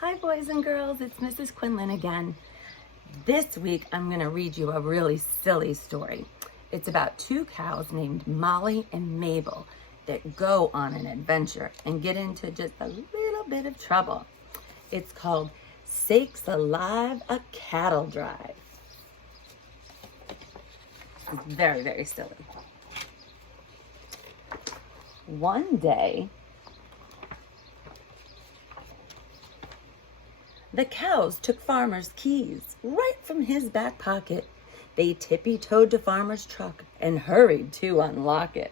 Hi boys and girls, it's Mrs. Quinlan again. This week I'm going to read you a really silly story. It's about two cows named Molly and Mabel that go on an adventure and get into just a little bit of trouble. It's called Sakes Alive, a Cattle Drive. It's very, very silly. One day, the cows took Farmer's keys right from his back pocket. They tippy-toed to Farmer's truck and hurried to unlock it.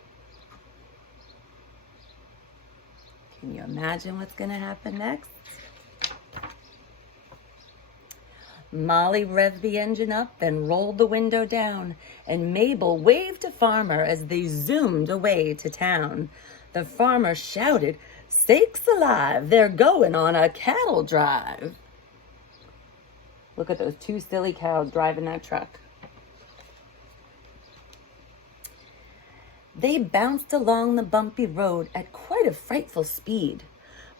Can you imagine what's going to happen next? Molly revved the engine up, then rolled the window down, and Mabel waved to Farmer as they zoomed away to town. The farmer shouted, "Sakes alive, they're going on a cattle drive." Look at those two silly cows driving that truck. They bounced along the bumpy road at quite a frightful speed.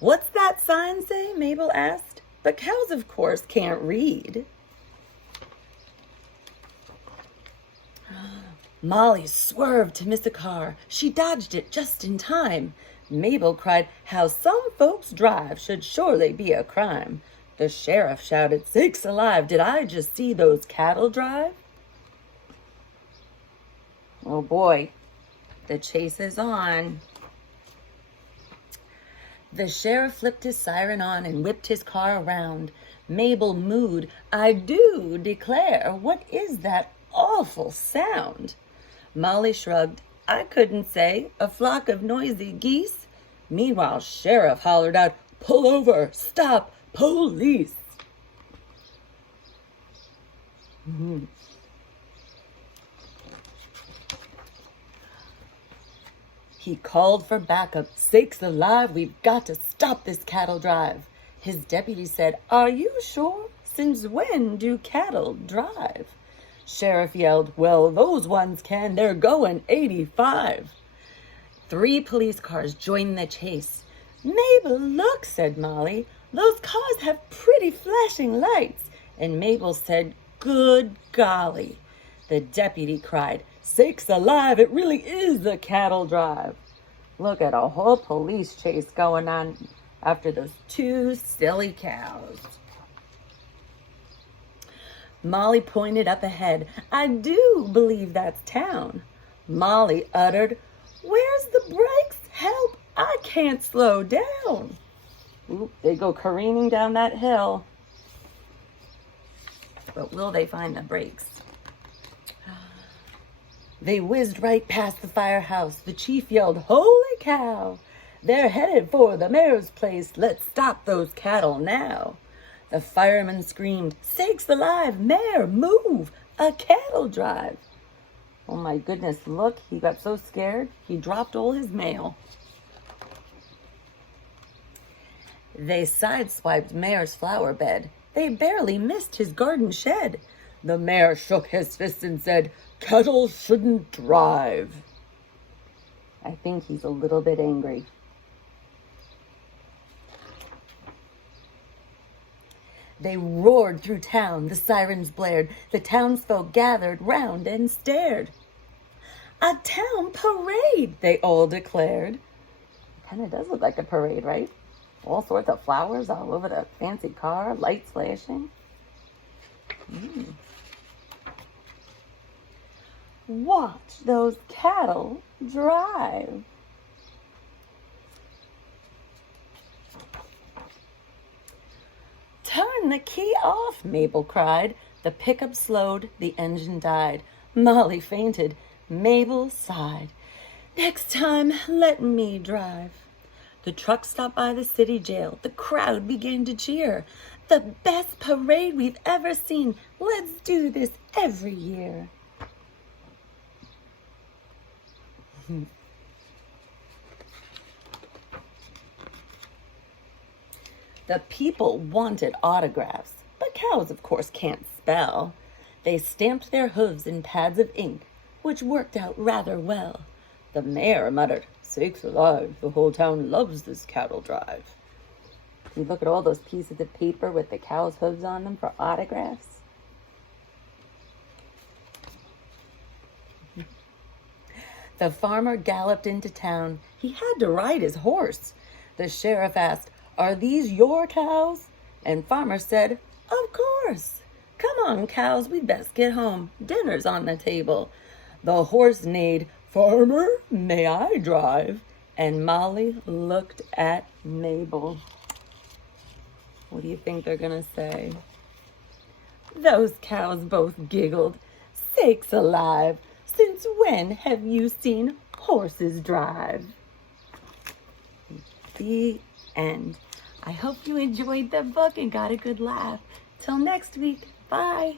"What's that sign say?" Mabel asked. But cows, of course, can't read. Molly swerved to miss a car. She dodged it just in time. Mabel cried, "How some folks drive should surely be a crime." The sheriff shouted, "Sakes alive, did I just see those cattle drive?" Oh boy, the chase is on. The sheriff flipped his siren on and whipped his car around. Mabel mooed, "I do declare, what is that awful sound?" Molly shrugged, "I couldn't say, a flock of noisy geese." Meanwhile, Sheriff hollered out, "Pull over, stop, police." He called for backup. "Sakes alive, we've got to stop this cattle drive." His deputy said, "Are you sure? Since when do cattle drive?" Sheriff yelled, "Well, those ones can. They're going 85. 3 police cars joined the chase. "Mabel, look," said Molly. "Those cars have pretty flashing lights." And Mabel said, "Good golly." The deputy cried, "Sakes alive, it really is a cattle drive." Look at a whole police chase going on after those two silly cows. Molly pointed up ahead. "I do believe that's town." Molly uttered, "Where's the brakes? Help, I can't slow down." Oop, they go careening down that hill. But will they find the brakes? They whizzed right past the firehouse. The chief yelled, "Holy cow! They're headed for the mayor's place. Let's stop those cattle now." The fireman screamed, "Sakes alive, mayor, move! A cattle drive!" Oh my goodness, look, he got so scared, he dropped all his mail. They sideswiped Mayor's flower bed. They barely missed his garden shed. The mayor shook his fist and said, "Cattle shouldn't drive." I think he's a little bit angry. They roared through town, the sirens blared. The townsfolk gathered round and stared. "A town parade," they all declared. It kind of does look like a parade, right? All sorts of flowers all over the fancy car, lights flashing. Watch those cattle drive. "Turn the key off," Mabel cried. The pickup slowed, the engine died. Molly fainted. Mabel sighed. "Next time, let me drive." The truck stopped by the city jail. The crowd began to cheer. "The best parade we've ever seen. Let's do this every year." The people wanted autographs, but cows, of course, can't spell. They stamped their hooves in pads of ink, which worked out rather well. The mayor muttered, "Sakes alive, the whole town loves this cattle drive." You look at all those pieces of paper with the cow's hooves on them for autographs. The farmer galloped into town. He had to ride his horse. The sheriff asked, "Are these your cows?" And Farmer said, "Of course. Come on, cows, we'd best get home. Dinner's on the table." The horse neighed, "Farmer, may I drive?" And Molly looked at Mabel. What do you think they're gonna say? Those cows both giggled. "Sakes alive! Since when have you seen horses drive?" The end. I hope you enjoyed the book and got a good laugh. Till next week. Bye.